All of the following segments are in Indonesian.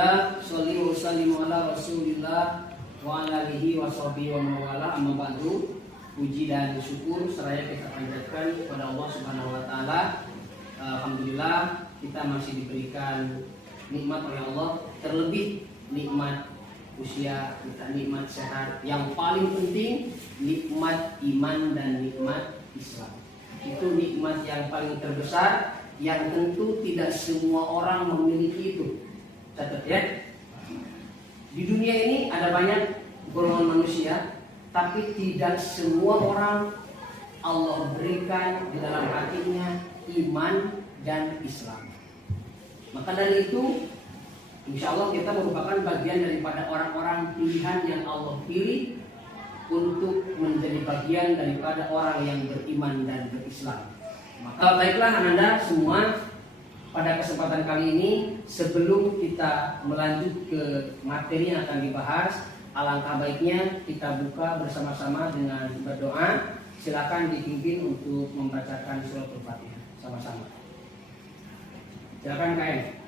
Alhamdulillah, sholli wa sallimu ala Rasulillah wa ala alihi wa sahbihi wa mawala, amma ba'du. Puji dan syukur seraya kita panjatkan kepada Allah Subhanahu wa taala. Alhamdulillah kita masih diberikan nikmat oleh Allah, terlebih nikmat usia kita, nikmat sehat, yang paling penting nikmat iman dan nikmat Islam. Itu nikmat yang paling terbesar yang tentu tidak semua orang memiliki itu. Catat ya. Di dunia ini ada banyak golongan manusia, tapi tidak semua orang Allah berikan di dalam hatinya iman dan Islam. Maka dari itu, insya Allah kita merupakan bagian daripada orang-orang pilihan yang Allah pilih untuk menjadi bagian daripada orang yang beriman dan berislam. Maka baiklah Anda semua, pada kesempatan kali ini sebelum kita melanjut ke materi yang akan dibahas, alangkah baiknya kita buka bersama-sama dengan berdoa. Silakan dipimpin untuk membacakan surat Al-Fatihah sama-sama. Silakan KM.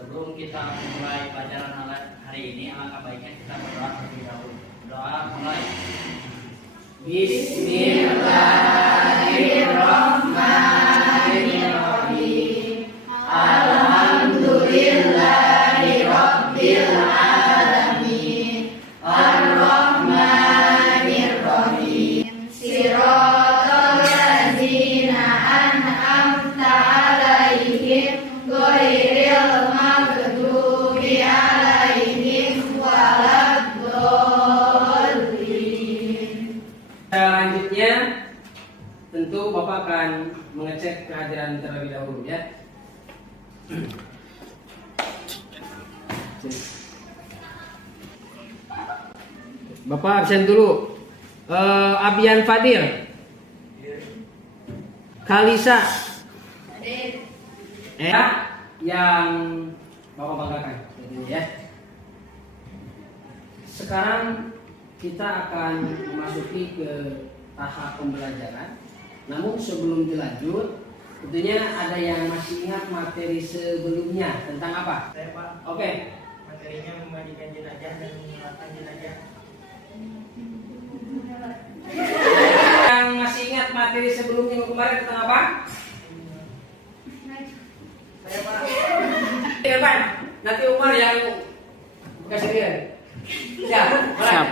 Sebelum kita mulai pelajaran hari ini, alangkah baiknya kita berdoa terlebih dahulu. Doa mulai. Bismillahirrahmanirrahim. Alhamdulillahirabbil alamin. Arrahmanirrahim. Shiratal ladzina an'amta 'alaihim ghairil maghdubi 'alaihim waladdallin. Selanjutnya tentu Bapak akan mengecek kehadiran terlebih dahulu ya. Bapak absen dulu. Abian Fadil, Kalisa, yang Bapak banggakan ya. Sekarang kita akan memasuki ke tahap pembelajaran. Namun sebelum dilanjut, tentunya ada yang masih ingat materi sebelumnya tentang apa? Saya Pak. Oke. Materinya memandikan jenazah dan menyolatkan jenazah. Yang masih ingat materi sebelumnya kemarin tentang apa? Saya Pak. Irfan, nanti Umar yang kasih dia. Siap? Siap.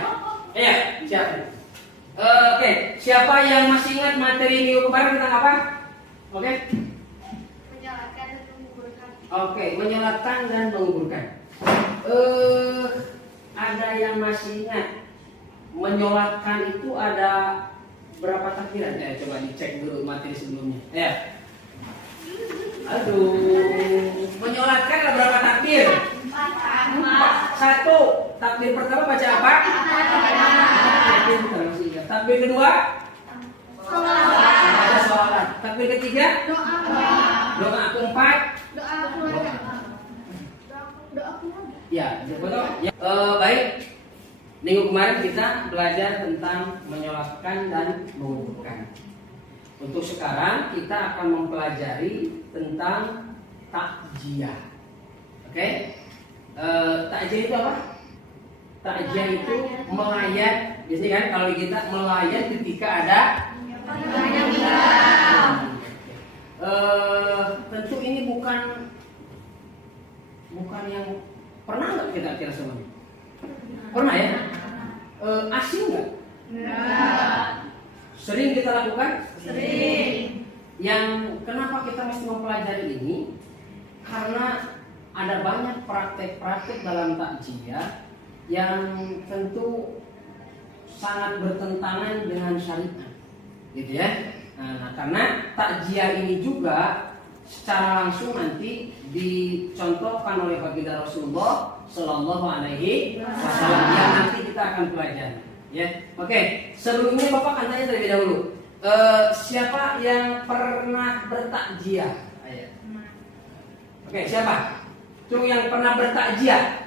Iya, siap. Oke, siapa yang masih ingat materi minggu kemarin tentang apa? Oke. Menyolatkan dan menguburkan. Oke, menyolatkan dan menguburkan. Ada yang masih ingat menyolatkan itu ada berapa takbiran? Ya, coba dicek dulu materi sebelumnya. Ya. Aduh, menyolatkan ada berapa takbir? 4. 1. Takbir pertama baca apa? Takbir kedua? Baca sholawat. Takbir ketiga? Doa. Keempat? Ya, betul. Ya. Baik. Minggu kemarin kita belajar tentang menyolatkan dan menguburkan. Untuk sekarang kita akan mempelajari tentang takjiah. Oke? Takjiah itu apa? Takjiah itu melayat. Biasanya kan kalau kita melayat ketika ada tentu ini bukan yang pernah nggak kita kira semuanya? Pernah ya? Asing nggak? Sering kita lakukan? Sering. Yang kenapa kita mesti mempelajari ini? Karena ada banyak praktek-praktek dalam takjiah yang tentu sangat bertentangan dengan syariat, gitu ya. Nah, karena takjiah ini juga secara langsung nanti dicontohkan oleh baginda Rasulullah Shallallahu Alaihi Wasallam yang nanti kita akan pelajari. Ya, oke. Sebelumnya Bapak akan tanya terlebih dahulu. Siapa yang pernah bertakjiah? Ayo. Oke, siapa? Tuh yang pernah bertakjiah.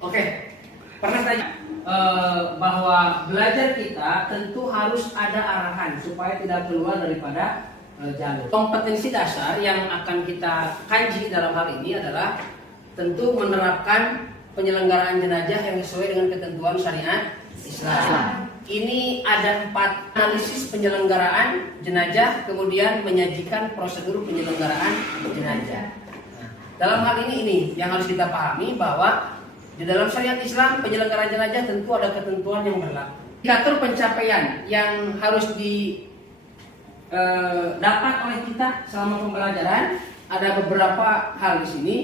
Oke, pernah tanya? bahwa belajar kita tentu harus ada arahan supaya tidak keluar daripada jalur. Kompetensi dasar yang akan kita kaji dalam hal ini adalah tentu menerapkan penyelenggaraan jenazah yang sesuai dengan ketentuan syariat Islam. Ini ada 4 analisis penyelenggaraan jenazah, kemudian menyajikan prosedur penyelenggaraan jenazah. Nah, dalam hal ini yang harus kita pahami bahwa di dalam syariat Islam penyelenggaraan jenazah tentu ada ketentuan yang berlaku. Indikator pencapaian yang harus dapat oleh kita selama pembelajaran ada beberapa hal di sini.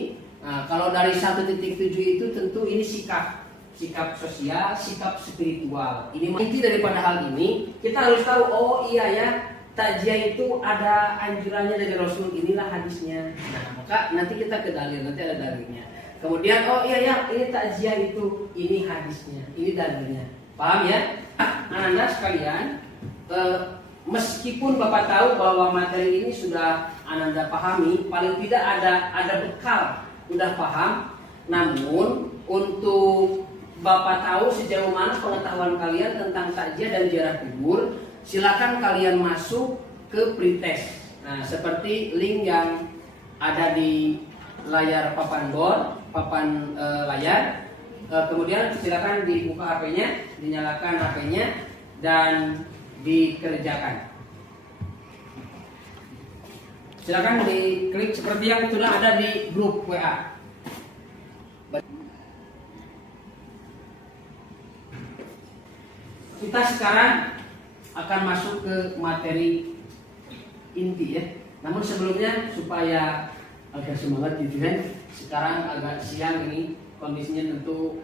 Nah, kalau dari 1.7 itu tentu ini sikap sosial, sikap spiritual. Ini inti daripada hal ini. Kita harus tahu, oh iya ya, takziah itu ada anjurannya dari Rasul, inilah hadisnya. Nah, maka nanti kita ke dalil, nanti ada dalilnya. Kemudian, oh iya ya, ini takziah itu, ini hadisnya, ini dalilnya. Paham ya? Anda sekalian, meskipun Bapak tahu bahwa materi ini sudah Anda pahami, paling tidak ada bekal, udah paham. Namun untuk Bapak tahu sejauh mana pengetahuan kalian tentang takziah dan ziarah kubur, silakan kalian masuk ke pretest. Nah, seperti link yang ada di layar papan layar. Kemudian silakan dibuka HP-nya, dinyalakan HP-nya dan dikerjakan. Silakan diklik seperti yang sudah ada di grup WA. Kita sekarang akan masuk ke materi inti ya. Namun sebelumnya supaya agak semangat gitu kan. Sekarang agak siang ini, kondisinya tentu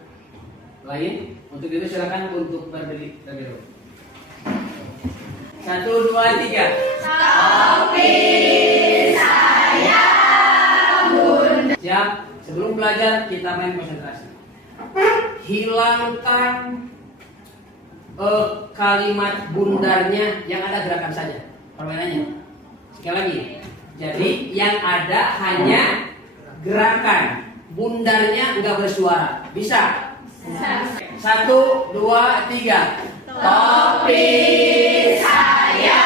lain. Untuk itu silakan untuk berdiri terlebih dahulu. 1, 2, 3. Topi saya bunda. Siap. Sebelum belajar kita main konsentrasi. Hilangkan kalimat bundarnya yang ada gerakan saja. Permainannya. Sekali lagi. Jadi yang ada hanya gerakan. Bundarnya enggak bersuara. Bisa? Bisa. 1, 2, 3. Topi saya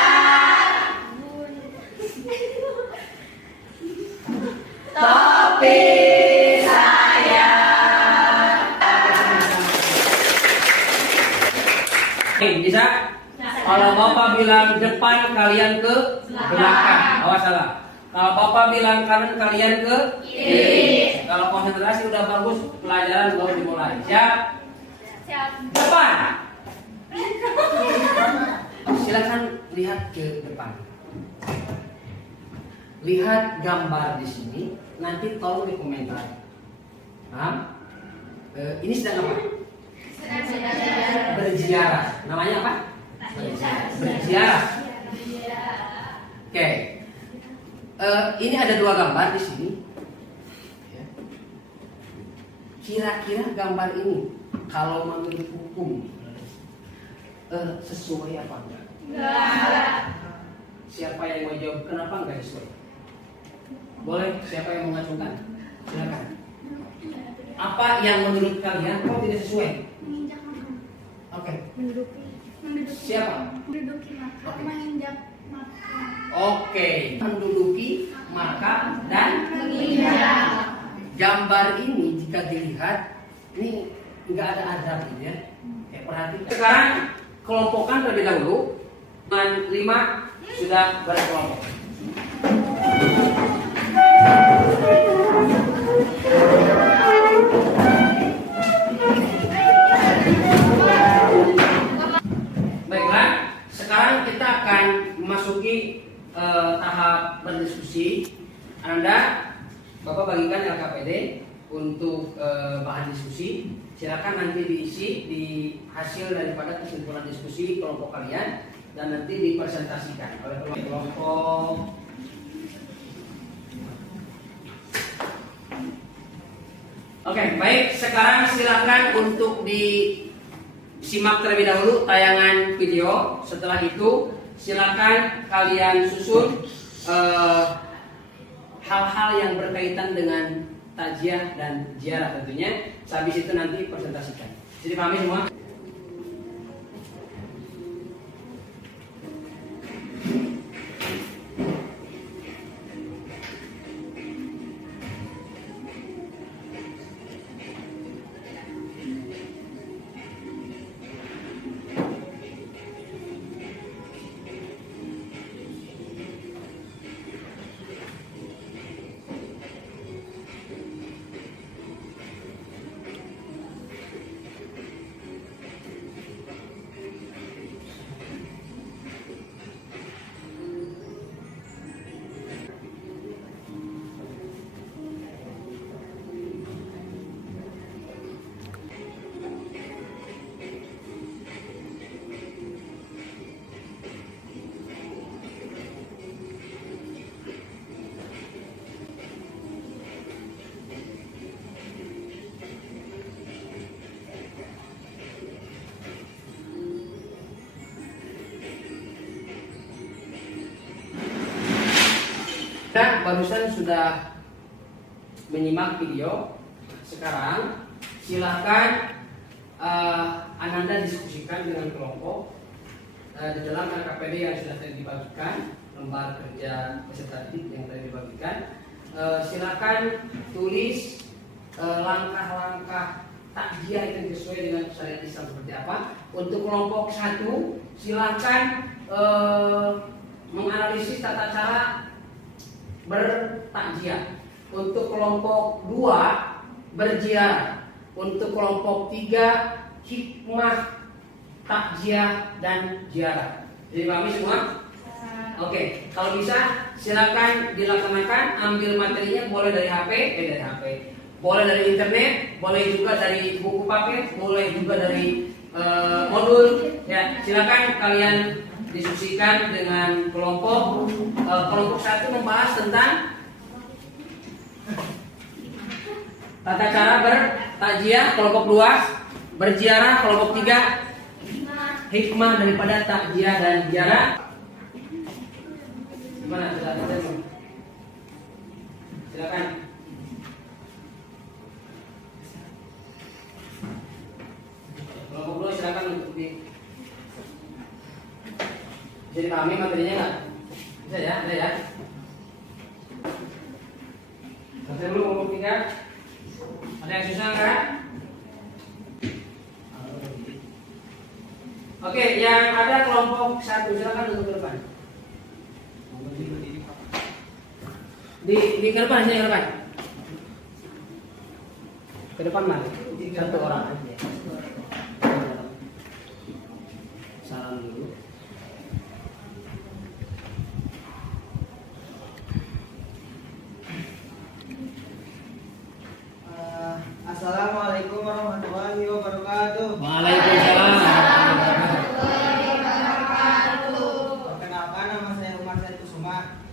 topi saya. Bisa? Kalau Bapak bilang depan, kalian ke belakang. Awas salah. Kalau Bapak bilang kanan, kalian ke Kiri. Kalau konsentrasi udah bagus, pelajaran baru dimulai. Siap? Siap. Depan. Silakan lihat ke depan. Lihat gambar di sini. Nanti tolong dikomentar. Paham? Ini sedang apa? Berziarah. Namanya apa? Berziarah. Oke. Ini ada 2 gambar di sini. Kira-kira gambar ini kalau menurut hukum sesuai apa enggak? Enggak. Siapa yang mau jawab kenapa enggak sesuai? Boleh, siapa yang mengacungkan? Silakan. Apa yang menurut kalian kok tidak sesuai? Menginjak makam. Oke. Menduduki. Siapa? Menduduki makam. Menginjak makam. Oke. Menduduki makam dan Menginjak. gambar ini jika dilihat ini enggak ada adab gitu ya. Kayak perhatikan. Sekarang kelompokkan terlebih dahulu. 5 sudah berkelompok. Baiklah, sekarang kita akan memasuki tahap berdiskusi. Bapak bagikan LKPD untuk bahan diskusi. Silakan nanti diisi di hasil daripada kesimpulan diskusi kelompok kalian dan nanti dipresentasikan oleh kelompok. Oke, baik. Sekarang silakan untuk disimak terlebih dahulu tayangan video. Setelah itu silakan kalian susun hal-hal yang berkaitan dengan takziah dan ziarah tentunya. Habis itu nanti presentasikan. Jadi pahami semua? Nah, barusan sudah menyimak video. Sekarang silakan Ananda diskusikan dengan kelompok di dalam RKPD yang sudah tadi dibagikan, lembar kerja peserta didik yang tadi dibagikan. Silakan tulis langkah-langkah takziah itu sesuai dengan syariat Islam seperti apa. Untuk kelompok 1 silakan menganalisis tata cara bertakziah. Untuk kelompok 2 berziarah. Untuk kelompok 3 hikmah takziah dan ziarah. Jadi pahami semua? Oke, kalau bisa silakan dilaksanakan. Ambil materinya boleh dari HP, boleh dari internet, boleh juga dari buku paket, boleh juga dari modul. Ya, silakan kalian diskusikan dengan kelompok. Kelompok 1 membahas tentang tata cara bertakziah, kelompok 2 berziarah, kelompok 3 hikmah daripada takziah dan ziarah. Gimana? Silakan. Kelompok 2 silakan untuk bisa dipahami materinya nggak? Bisa ya, ada ya. Sampai dulu kelompok 3. Ada yang susah nggak? Oke, yang ada kelompok 1 silakan untuk ke depan. Di ke depan aja, ke depan. Ke depan mana? 1 orang aja. Salam dulu. Assalamualaikum warahmatullahi wabarakatuh. Waalaikumsalam. Perkenalkan, nama saya Umar Said Kusuma.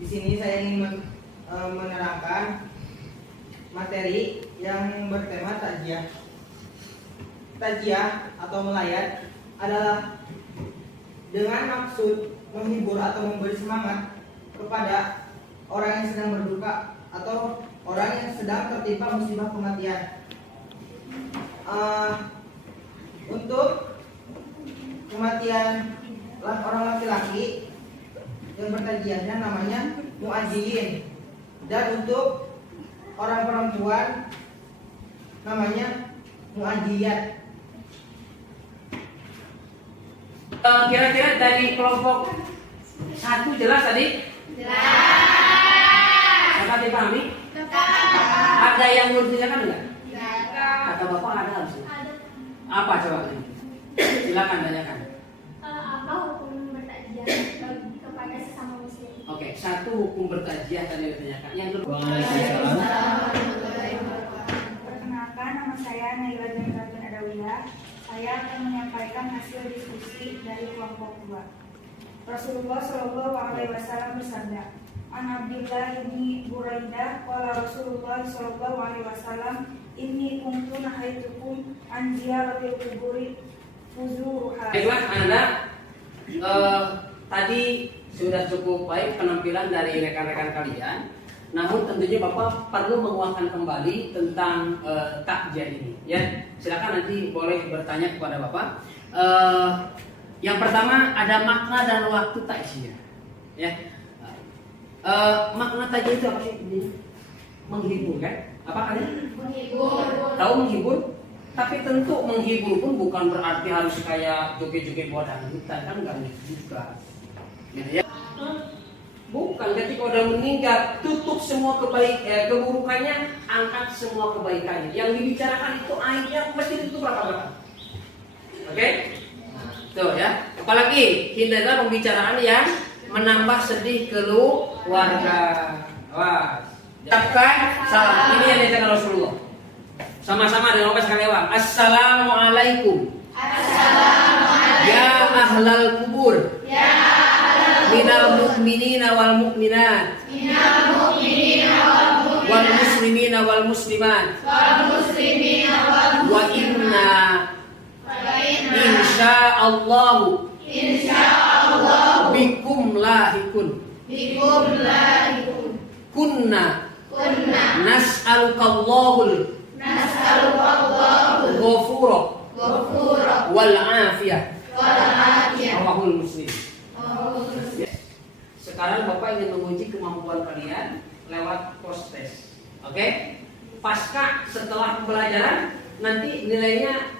Di sini saya ingin menerangkan materi yang bertema takziah. Takziah atau melayat adalah dengan maksud menghibur atau memberi semangat kepada orang yang sedang berduka atau orang yang sedang tertimpa musibah kematian. Untuk kematian orang laki-laki yang bertakziahnya namanya muajiin, dan untuk orang perempuan namanya muajiyat. Kira-kira dari kelompok 1 jelas tadi? Jelas. Dapat dipahami? Jelas. Ada yang mau ditanyakan enggak? Jelas. Kata Bapak ada langsung. Ada. Apa coba? Silakan tanyakan. Apa hukum bertakziah kepada sesama muslim? Oke, 1 hukum bertakziah tadi ditanyakan. Yang kedua. Perkenalkan, nama saya Naila Janratun Adawiyah. Saya akan menyampaikan hasil diskusi dari kelompok 2. Rasulullah Shallallahu Alaihi Wasallam bersabda, An Abdillah bin Buraidah, qala Rasulullah Shallallahu Alaihi Wasallam, inni kuntu nahaitukum an ziyaratil quburi fuzuruha. Baiklah, Anda tadi sudah cukup baik penampilan dari rekan-rekan kalian. Namun tentunya Bapak perlu menguatkan kembali tentang takziah ini. Ya, silakan nanti boleh bertanya kepada Bapak. Yang pertama ada makna dan waktu takziah. Ya, makna takziah itu apa sih? Menghibur kan? Apa kalian? Menghibur. Tahu menghibur? Tapi tentu menghibur pun bukan berarti harus kayak joget-joget buat dangdutan, kan enggak juga. Gitu ya. Bukan, ketika udah meninggal tutup semua keburukannya, angkat semua kebaikannya. Yang dibicarakan itu aibnya mesti ditutup rata-rata. Oke? Tuh ya. Apalagi hindarilah pembicaraan yang menambah sedih keluarga. Wah. Ucapkan salam. Ini yang dikatakan Rasulullah. Sama-sama dengan Bapak sekalian. Assalamualaikum. Assalamualaikum. Ya ahlal kubur. Ya Minal mu'minina wal mu'minat. minal mu'minina wal mu'minat. Wal muslimina wal muslimat. Wal muslimina wal Wa inna insya'allahu insyaallah bikum lahikun. bikumlahikum. Kunna Kunna nas'alukallahul nas'alukallahul ghafura ghafura wal afiyah. wal afiyah. Rawahul Muslim. Oh, Sekarang Bapak ingin menguji kemampuan kalian lewat post test. Oke? Pasca setelah pembelajaran nanti nilainya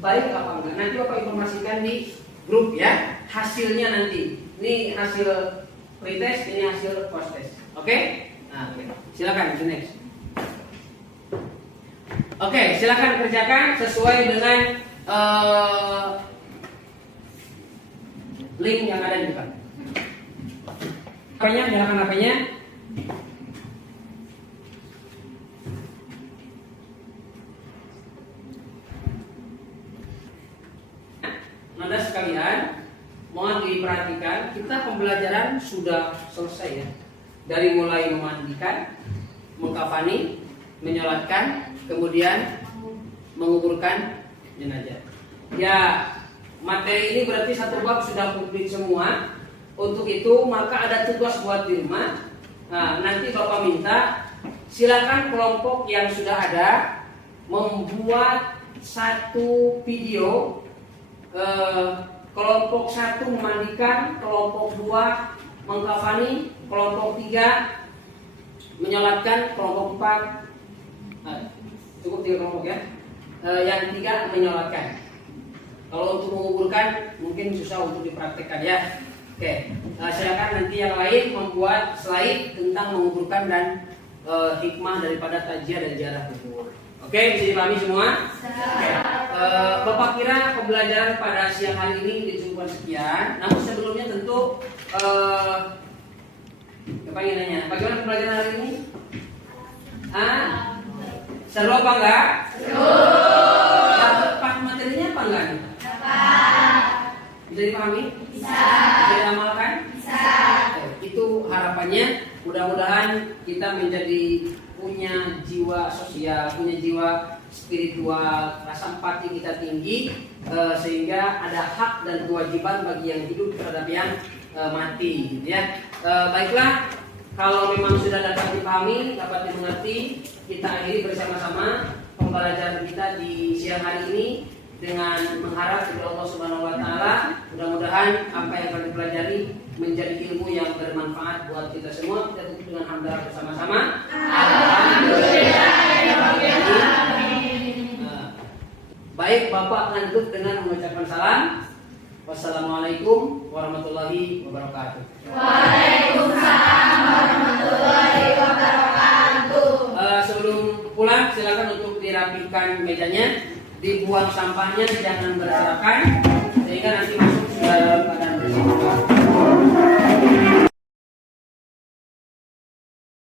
baik apa enggak. Nanti Bapak informasikan di grup ya. Hasilnya nanti. Ini hasil pretest, ini hasil post test. Oke? Nah, oke. Silakan next. Oke, silakan kerjakan sesuai dengan link yang ada di depan. HP-nya, nyalakan HP-nya. Nanda sekalian, mohon diperhatikan, kita pembelajaran sudah selesai ya. Dari mulai memandikan, mengkafani, menyolatkan, kemudian menguburkan jenazah. Ya, materi ini berarti satu bab sudah komplit semua. Untuk itu maka ada tugas buat di rumah. Nah, nanti Bapak minta silakan kelompok yang sudah ada membuat satu video. Kelompok 1 memandikan, kelompok 2 mengkafani, kelompok 3 menyolatkan, kelompok 4 cukup 3 kelompok ya. Yang 3 menyolatkan. Kalau untuk menguburkan mungkin susah untuk dipraktekkan ya. Oke, silakan nanti yang lain membuat slide tentang menguburkan dan hikmah daripada tajiah dan ziarah kubur. Oke, bisa dipahami semua? Oke. Bapak kira pembelajaran pada siang hari ini dicukupkan sekian. Namun sebelumnya tentu Bapak ingin nanya, bagaimana pembelajaran hari ini? Seru apa enggak? Seru. Dapat materinya apa enggak? Dapat. Bisa dipahami? Bisa. Bisa diamalkan? Bisa. Itu harapannya. Mudah-mudahan kita menjadi punya jiwa sosial, punya jiwa spiritual, rasa empati kita tinggi, sehingga ada hak dan kewajiban bagi yang hidup terhadap yang mati, gitu ya. Baiklah, kalau memang sudah dapat dipahami, dapat dimengerti, kita akhiri bersama-sama pembelajaran kita di siang hari ini dengan mengharap kepada Allah Subhanahu Wa Taala, mudah-mudahan apa yang akan dipelajari menjadi ilmu yang bermanfaat buat kita semua. Kita tutup dengan hamdalah bersama-sama. Baik, Bapak akan tutup dengan mengucapkan salam. Wassalamualaikum warahmatullahi wabarakatuh. Waalaikumsalam warahmatullahi wabarakatuh. Sebelum pulang, silakan untuk dirapikan mejanya, dibuang sampahnya, jangan berserakan, sehingga nanti masuk ke dalam keadaan bersih.